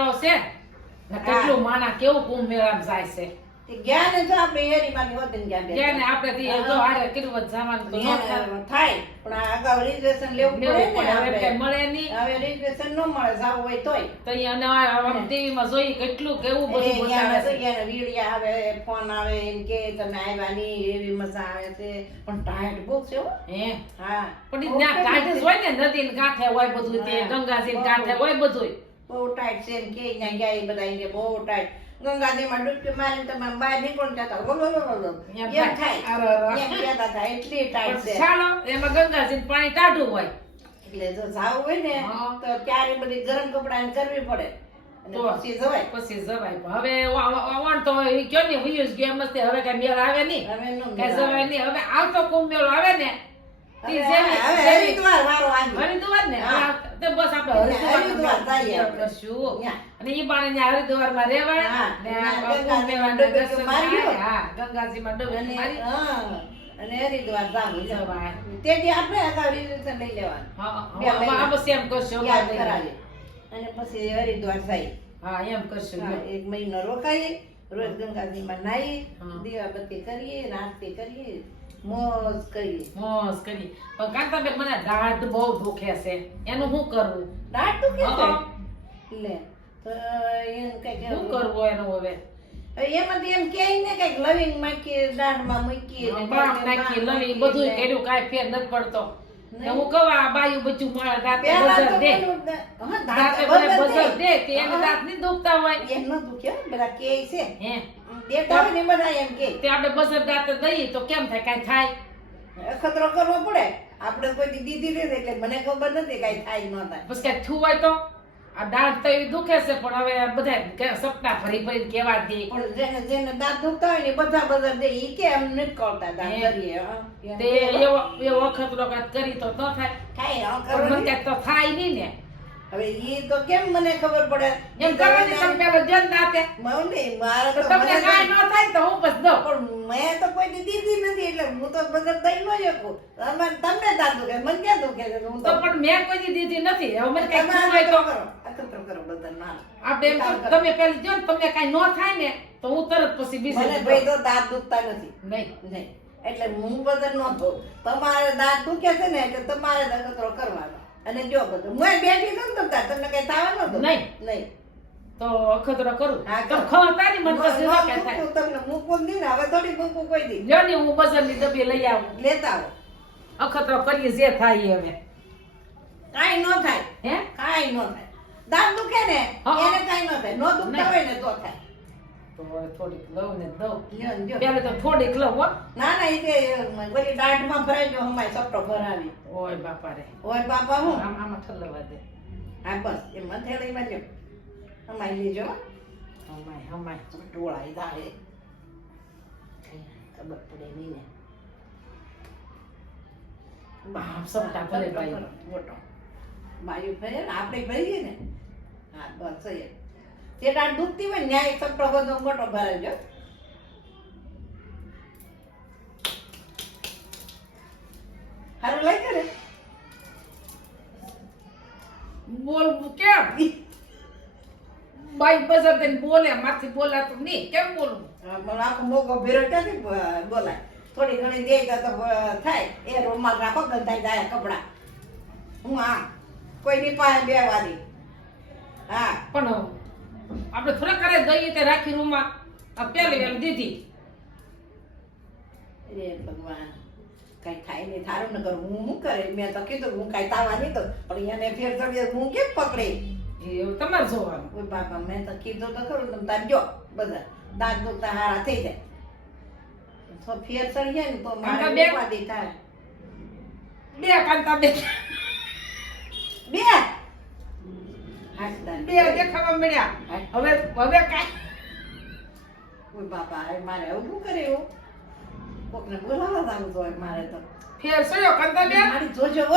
મેળો છે? ને કેટલું માના કેવું કુંભ મેળામાં જાય છે? ગયા ને જો આપણે હેરીમાંથી હોતીને ગયા. ત્યાં ને આપણે થી જો આરે બધું જવાનું તો થાય. પણ આ અગાઉ registration લેવું પડે ને હવે કઈ મળે નહીં. હવે રિઝર્વેશન ન મળે જાવું હોય તોય. તો અહીંયા આમ ટીવી માં જોઈ કેટલું કેવું બધું બતાવે છે. ન્યા વીડિયા આવે ફોન આવે એમ કે તમે આવ્યા નહીં એવી મજા આવે છે. પણ ટાઈટ બહુ છે હે. હા. પણ ત્યાં કાંઠે હોય ને નદી ને કાંઠે હોય બધું તે ગંગાજી કાંઠે હોય બધું બહુ ટાઈટ છે એમ કે ન્યા ગયા એ બધા કે બહુ ટાઈટ ગંગાજીમાં ડૂબકી મારીને તમે બહાર નીકળો ને ત્યાં તો go go go go go. એમ એમ થાય. થાય અરે અરે. એમ કહેતા હતા એટલી ટાઈટ છે. એમાં ગંગાજી પાણી ટાઢું હોય. એટલે જો જાવું હોય ને તો ત્યારે બધી ગરમ કપડાં કરવી પડે. પછી જવાય. પછી જવાય. હવે વાણ તો કયો ને જ ગયા હવે કઈ મેળ આવે નહીં. હવે જવાય નહીં. હવે આવતો કુંભ મેળો આવે ને હવે વારો આવ્યો. હરિદ્વાર ને હા. હવે તો બસ આપણે હરિદ્વાર. કરશું અને ઈ બાને ન્યા હરિદ્વારમાં રહેવાય હા. ને ન્યા આ કુંભ ગંગાજીમાં મેળાના ડુબકી દર્શન મારી થાય. લો. હા ગંગાજીમાં ડુબકી અને મારી હા, અને હરિદ્વાર જાવું છે. જવાય. તેથી આપણે અગાઉ registration લઈ લેવાનું હા, બે હા, મહિના. આ બસ એમ કરશું અને પછી હરિદ્વાર જાય હા એમ કરશું એક મહિનો રોકાઈએ રોજ ગંગાજીમાં નાહીએ હા. દીવાબત્તી કરીએ આરતી કરીએ મોજ કરી મોજ કરી પણ કાંતાબેન મને દાંત બહુ દુખે છે. એનું શું કરવું દાંત દુખે છે? લે તો એમ કંઈક શું કરવું એનું હવે? એમાંથી એમ કે ને કંઈક લવિંગ માખી દાંતમાં કાંઈક નાખી લવિંગ બધું કર્યું કાંઈ ફેર નથી પડતો. હું કહું આ બાયું બચ્ચું મારા દાંતે દે. દાંત દાંતે બરાબર દે. દે તે એને દાંત નહીં દુખતા હોય. એમ ન દુખે બધા કે છે. હે. દેતા હોય ને બધા એમ કે. તે આપણે બસર દાંતે દઈએ તો કેમ થાય કાંઈ થાય? અખતરો કરવો પડે. આપણે કોઈ દી દીધી નથી એટલે મને ખબર નથી કઈ થાય ન થાય. બસ કાંઈ થયું હોય તો. આ દાંત તો એવી દુખે છે પણ હવે બધા કે- સપના ફરી ફરી કેવા દે. પણ જેને જેને દાંત દુખતા હોય ને બધા બધા દે. ઈ કે એમ નથી કરતા દાંત કરીએ તે એવો એવો લોકો કરી તો ન થાય. કાંઈ તો થાય નહીં ને. હવે ઈ તો કેમ મને ખબર પડે? એમ કરવાની તમે પેલો જન તો તો તમને મને કાંઈ ન થાય તો હું બસ દો પણ મેં તો કોઈ દીધી નથી એટલે હું તો બગર દઈ ન શકું. અમારે તમને દાંત દુખે મને ક્યાં દુખે છે હું તો પણ મેં કોઈ દીધી નથી. હવે મને કઈ હોય તો કરો બધા ના. આપણે તમે પેલી જો તમને કાંઈ ન થાય ને તો હું તરત પછી બીજે મને ભાઈ તો દાંત દુખતા નથી. નહીં. નહીં. એટલે હું બદલ ન થઉં તમારે દાંત દુખે છે ને એટલે તમારે દગતરો કરવાનો. અને જો બધું. મેં બેઠી નથી તમને કઈ થવાનું નહીં. નહીં. તો અખતરો કરું. તો ખબર ખવતા ની ન- પછી ન ન થાય? તમને મૂકો ની ને હવે થોડી મૂકો કોઈ દી. જો ને હું બજારની ડબ્બી લઈ આવું. લેતા આવો. અખતરો કરીએ જે થાય હવે. કાઈ નો થાય. હે? કાઈ નો થાય. દાંત દુખે ને. એને કાઈ નો થાય. નો દુખતા. હોય ને તો થાય. તો થોડીક લઉં ને દઉં. ને. પેલે તો થોડીક લઉં હો. ના ના એ કે બધી દાઢમાં ભરાઈ ગયો હમાય સપટો ભરાવી. ઓય બાપા રે ઓય બાપા હું? આમ આમાં ઠલવા દે. હા બસ એ મથેળીમાં લ્યો. હમાઈ લેજો. હમાય હમાય ડોળાઈ દાડે ખબર પડે નહીં ને બાપ સપટા ભલે ભાઈ મોટો બાયું ભરે ને આપણે ભરીએ ને હા બસ તે દાળ દુખતી હોય ને ન્યાય સપટો બધો મોટો ભરાજો હારું લાગ્યું ને બોલવું કેમ બાઈ બજાર દઈને બોલે માથી બોલાતું નહીં. કેમ બોલવું? હા, પણ આખો મોકો ભેરો ક્યાંથી બોલાય? થોડી ઘણી દે તો તો થાય. એ રૂમાલ રાખો ગંધાઈ જાય કપડા. હું આ કોઈની પાસે બે વારી હા. પણ આપણે થોડા કરે દઈએ તે રાખી રૂમમાં આ પેલી એમ દીધી. રે ભગવાન કઈ થાય નહીં. થારું નગર કરું. હું શું કરે? મેં તો કીધું હું કઈ તાવા નહીં તો પણ એને ફેર તો હું કેમ પકડે? એ તમારે જોવાનું. કોઈ બાપા મેં તો કીધું તો ખરું તમે તાર જો બધા. દાંત દુખતા હારા થઈ જાય. તો ફેર ચડીએ ને તો મારે બે- ઉપાધિ થાય. બે કાંતા બે. બે? બે. દેખાવા મળ્યા. હવે હવે કાંઈ. કોઈ બાપા મારે આવું શું કરે એવું કોકને બોલાવવા જવું તો મારે તો. ફેર સયો કાંતા બે મારી જોજો હો.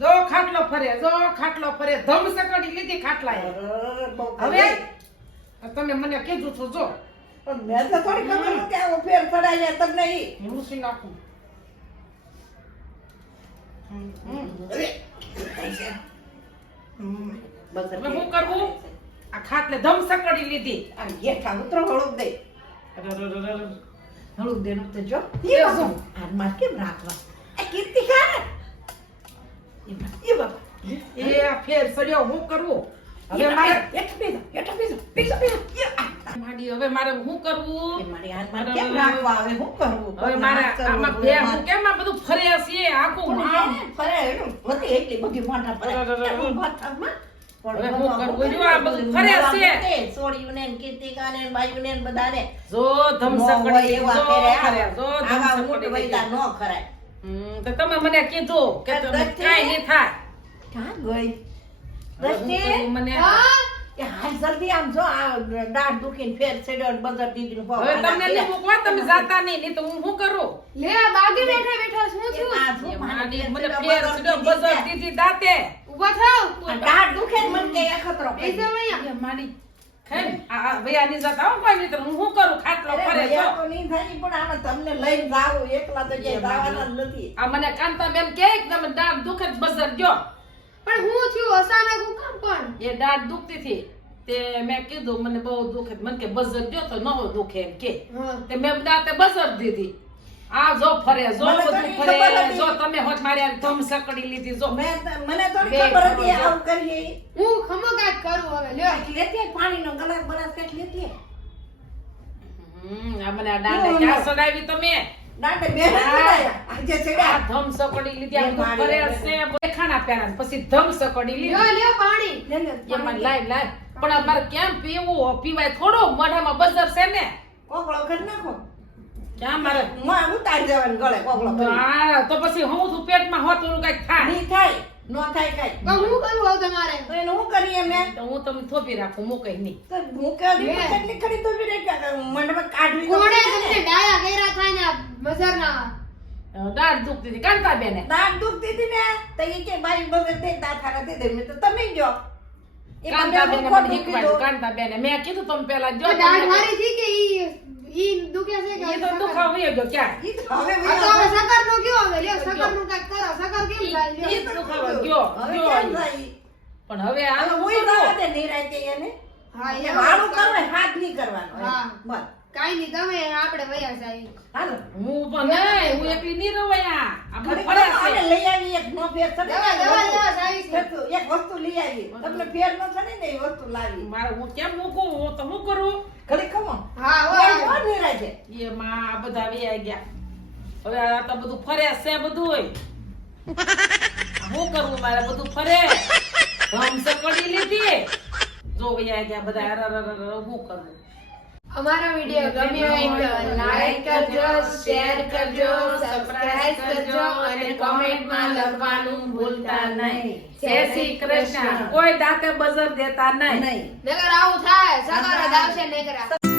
જો ખાટલો ફરે જો ખાટલો ફરે ધમ સકડી લીધી ખાટલા હવે તમે મને કીધું તો જો. મેં તો થોડી ખબર નથી આવો ફેર પડાય તમને ઈ. હું સી નાખું. હવે. શું કરવું? આ ખાટલે ધમ સકડી લીધી. અને જેઠા ઉતરો હળુદ દે. હળુદ દે તો જો. આ હાથમાં કેમ રાખવા? એ બાબા એ આ ફેર સર્યો હું કરવું હવે હવે મારે હેઠ બેસો હેઠ બેસો બેસો બેસો માડી હવે મારે શું કરવું મારી હાથમાં કેમ રાખવા આવે? શું કરવું હવે મારે આમાં બે હું કેમ આ બધું ફરે છે આખું. ફરે એનું બધી એટલી બધી મોટા ફરે માથામાં. હવે? જો બધાને. જો ધમ નો ખરાય. તો તમે મને કીધું કે દ્રષ્ટિ? નહીં થાય. ક્યાં ગઈ? કરું મને હાલ જલ્દી આમ જો આ દાઢ દુખીને ફેર છેડ્યો ને બજાર દીધીને હવે તમને નહીં મૂકવા તમે જાતા નહીં નહીં તો હું શું કરું? લે બાગી બેઠા બેઠા શું થયું માડી ફેર છેડ્યો બજાર દીધી બજાર છે. દીધી દાંતે. ઊભા થાવ. દાઢ દુખે મને કે માડી ખાય ને. આ આ ભૈયા ની જાતા હો કોઈ નહીં તો હું શું કરું? ખાટલો ફરે તો નહીં થાય પણ આમાં તમને લઈને જાવું એકલા તો ક્યાંય જવાના નથી. આ મને કાંતાબેન કહે કે તમે દાંત દુખે જ બજાર ગયો. પણ હું થયું અચાનક હું કામ પણ એ દાંત દુખતી હતી તે મેં કીધું મને બહુ દુખે. મને કે બઝર ગયો તો નવો દુખે એમ કે. તે મેં દાંતે બસર દીધી. આ જો ફરે જો બધું ફરે જો તમે હોત મારે ધમ સકડી લીધી જો. મેં મને થોડી ખબર હતી આવું કરીએ. હું ખમો કાંઈક કરું હવે લ્યો. લેતી પાણીનો ગલાસ બલાસ કાંઈક લેતી હમ, આ મને આ ક્યાં સડાવી તમે? દાંડે બે. આજે છેડા ધમ સકડી લીધી આ ફરે છે દેખાણા પહેરા પછી ધમ સકડી લીધી. લ્યો પાણી. લે, લે, એમાં લાઈ લાય લાય. પણ અમારે કેમ પીવું? પીવાય થોડો મોઢામાં બજર છે ને. કોકળો કરી નાખો. ક્યાં મારે. માં ઉતારી દેવાનું ગળે કોકળો હા, તો પછી હું છું પેટમાં હોતું કંઈક થાય. નહીં થાય. નો થાય કાંઈ. પણ હું કરું હવે તમારે? તો એનું શું કરીએ મેં? તો હું તમને થોપી રાખું મૂકઈ નહીં. તો હું કહું કેટલી ખડી તો બી રહી કાઢવી કોણે ને. તમને ડાયા કર્યા થાય ને બજારના? દુખતી હતી કાંતા બેને? દાંત દુખતી હતી ને? તો ઈ કે બાઈ બગર તે દાંત હારા દે દે. તો તમે જો. કાંતા બેને મને શીખવાડ્યું કાંતા બેને. મેં કીધું તમે પેલા જો તો મારી થી કે ઈ ઈ દુખે છે કે એ તો દુખાવ વયો ગયો ક્યાં ઈ તો હવે આ તો હવે સકર નો કયો હવે લ્યો સકરનું કાંઈક કરો. સકર કેમ ઈ- લ્યો. ઈ જ દુખાવો ગયો. હવે ગયો? પણ આ હુંય જવા દે નિરાંતે એને. હા એ એ વાળું કરવું, હાથ નહીં કરવાનો. હા. બસ. કાઈ નહીં તમે આપણે વયા જાય. હાલો. હું પણ નહીં હું એકલી નહીં છે. લઈ આવી એક નો ફેર થશે દવા દવા વસ્તુ. દવા જાય એક વસ્તુ લઈ આવી. તમને ફેર ન થશે ને એ વસ્તુ લાવી. મારે હું કેમ મૂકું? હું તો હું કરું? હા હો. આ બધા વયા ગયા. હવે આ તો બધું ફરે છે બધું શું કરવું મારે બધું ફરે? ધમ પડી લીધી. જો વયા ગયા બધા અરર અરર અરર, શું કરવું અમારો વીડિયો ગમ્યો હોય તો લાઈક કરજો શેર કરજો સબસ્ક્રાઇબ કરજો અને કોમેન્ટમાં લખવાનું ભૂલતા નહીં. જય શ્રી કૃષ્ણ. કોઈ દાંતે બઝર દેતા નહીં. નગર આવું થાય. સગર આવશે નગર